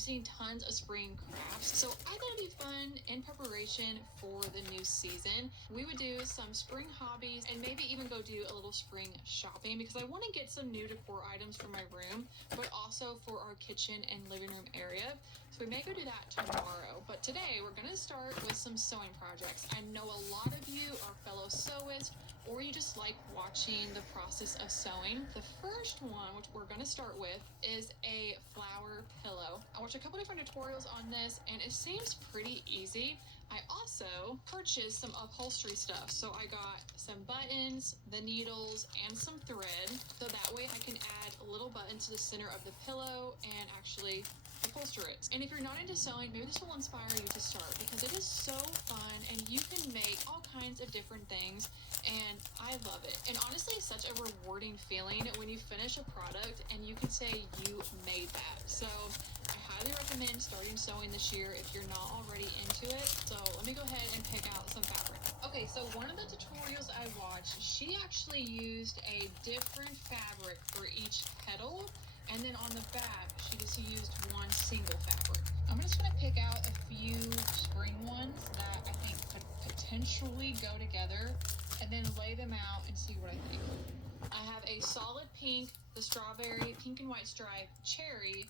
seeing tons of spring crafts. So I thought it'd be fun in preparation for the new season. We would do some spring hobbies and maybe even go do a little spring shopping because I want to get some new decor items for my room, but also for our kitchen and living room area. So we may go do that tomorrow. But today we're going to start with some sewing projects. I know a lot of you are fellow sewists, or you just like watching the process of sewing. The first one, which we're going to start with, is a flower pillow. I watched a couple different tutorials on this and it seems pretty easy. I also purchased some upholstery stuff. So I got some buttons, the needles, and some thread. So that way I can add a little button to the center of the pillow and actually upholster it. And if you're not into sewing, maybe this will inspire you to start because it is so fun and you can make all kinds of different things. And I love it. And honestly, it's such a rewarding feeling when you finish a product and you can say you made that. So I highly recommend starting sewing this year if you're not already into it. So let me go ahead and pick out some fabric. Okay, so one of the tutorials I watched, she actually used a different fabric for each petal. And then on the back, she just used one single fabric. I'm just gonna pick out a few spring ones that I think could potentially go together and then lay them out and see what I think. I have a solid pink, the strawberry, pink and white stripe, cherry,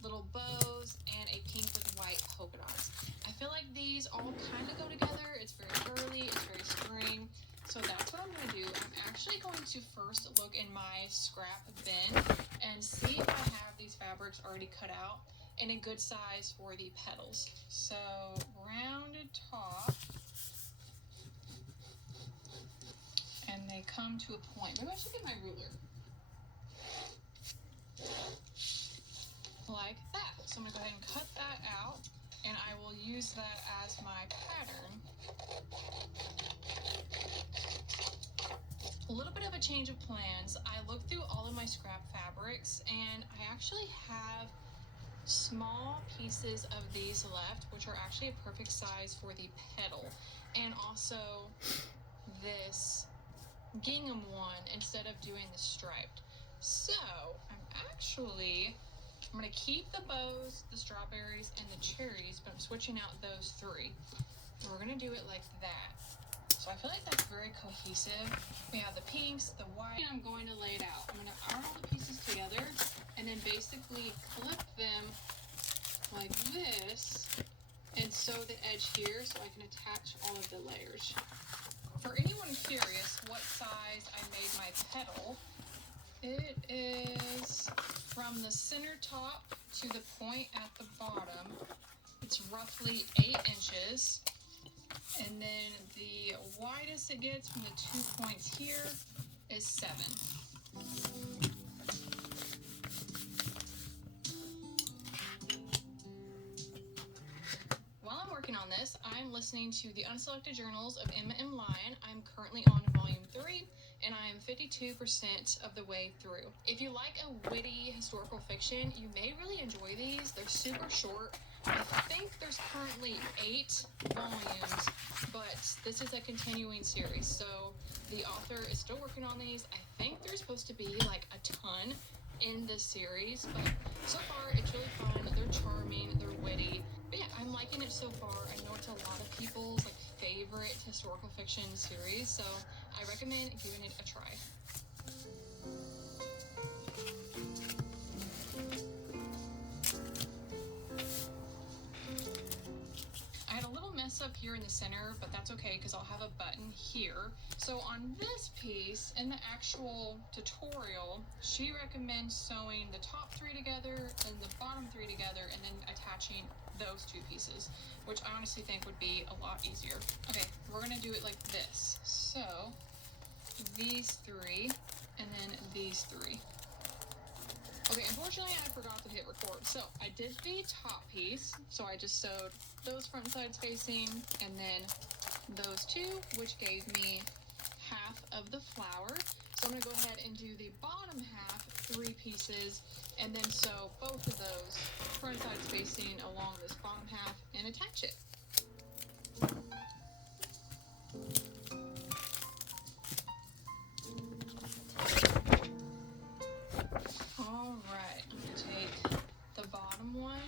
little bows, and a pink with white polka dots. I feel like these all kind of go together. It's very girly, it's very spring. So that's what I'm going to do. I'm actually going to first look in my scrap bin and see if I have these fabrics already cut out in a good size for the petals. So rounded top, and they come to a point. Maybe I should get my ruler. Like that. So I'm going to go ahead and cut that out, and I will use that as my pattern. A little bit of a change of plans. I looked through all of my scrap fabrics and I actually have small pieces of these left, which are actually a perfect size for the petal, and also this gingham one instead of doing the striped. So I'm going to keep the bows, the strawberries, and the cherries, but I'm switching out those three. And we're going to do it like that. So I feel like that's very cohesive. We have the pinks, the white, and I'm going to lay it out. I'm going to iron all the pieces together and then basically clip them like this and sew the edge here so I can attach all of the layers. For anyone curious what size I made my petal, it is from the center top to the point at the bottom. It's roughly 8 inches. And then the widest it gets from the 2 points here is 7. While I'm working on this, I'm listening to the Unselected Journals of Emma M. Lyon. I'm currently on volume 3, and I am 52% of the way through. If you like a witty historical fiction, you may really enjoy these. They're super short. I think there's currently 8 volumes, but this is a continuing series, so the author is still working on these. I think there's supposed to be like a ton in this series, but so far it's really fun. They're charming, they're witty. But yeah, I'm liking it so far. I know it's a lot of people's like favorite historical fiction series, so I recommend giving it a try. I had a little mess up here in the center, but that's okay because I'll have a button here. So on this piece, in the actual tutorial, she recommends sewing the top 3 together and the bottom 3 together and then attaching those 2 pieces, which I honestly think would be a lot easier. Okay, we're gonna do it like this. So these 3 and then these 3. Okay, unfortunately I forgot to hit record. So I did the top piece, so I just sewed those front sides facing and then those 2, which gave me half of the flower. So I'm gonna go ahead and do the bottom half, 3 pieces, and then sew both of those front sides facing along this bottom half and attach it. All right, I'm gonna take the bottom one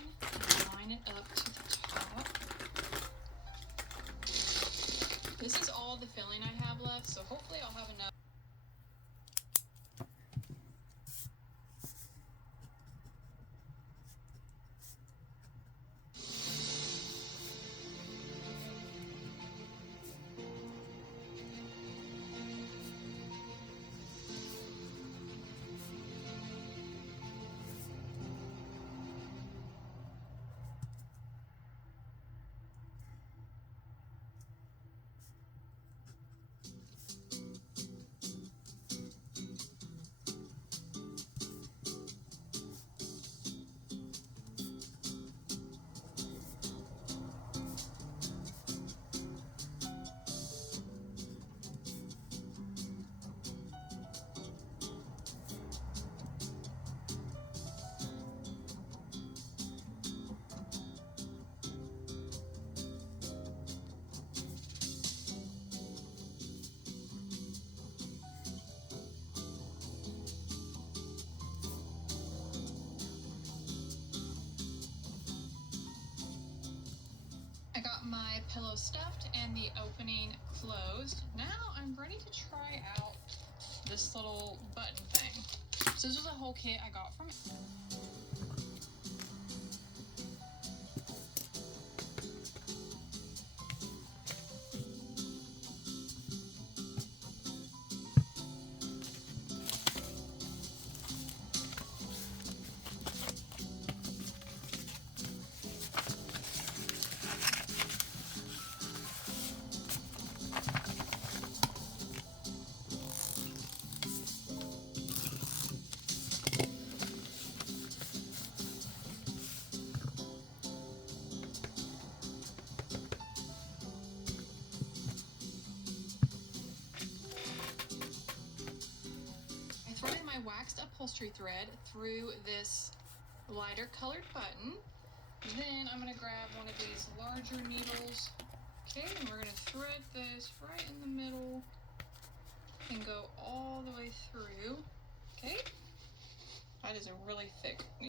pillow stuffed and the opening closed. Now I'm ready to try out this little button thing. So this was a whole kit I got from threaded my waxed upholstery thread through this lighter colored button. Then I'm going to grab one of these larger needles. Okay, and we're going to thread this right in the middle and go all the way through. Okay, that is a really thick needle.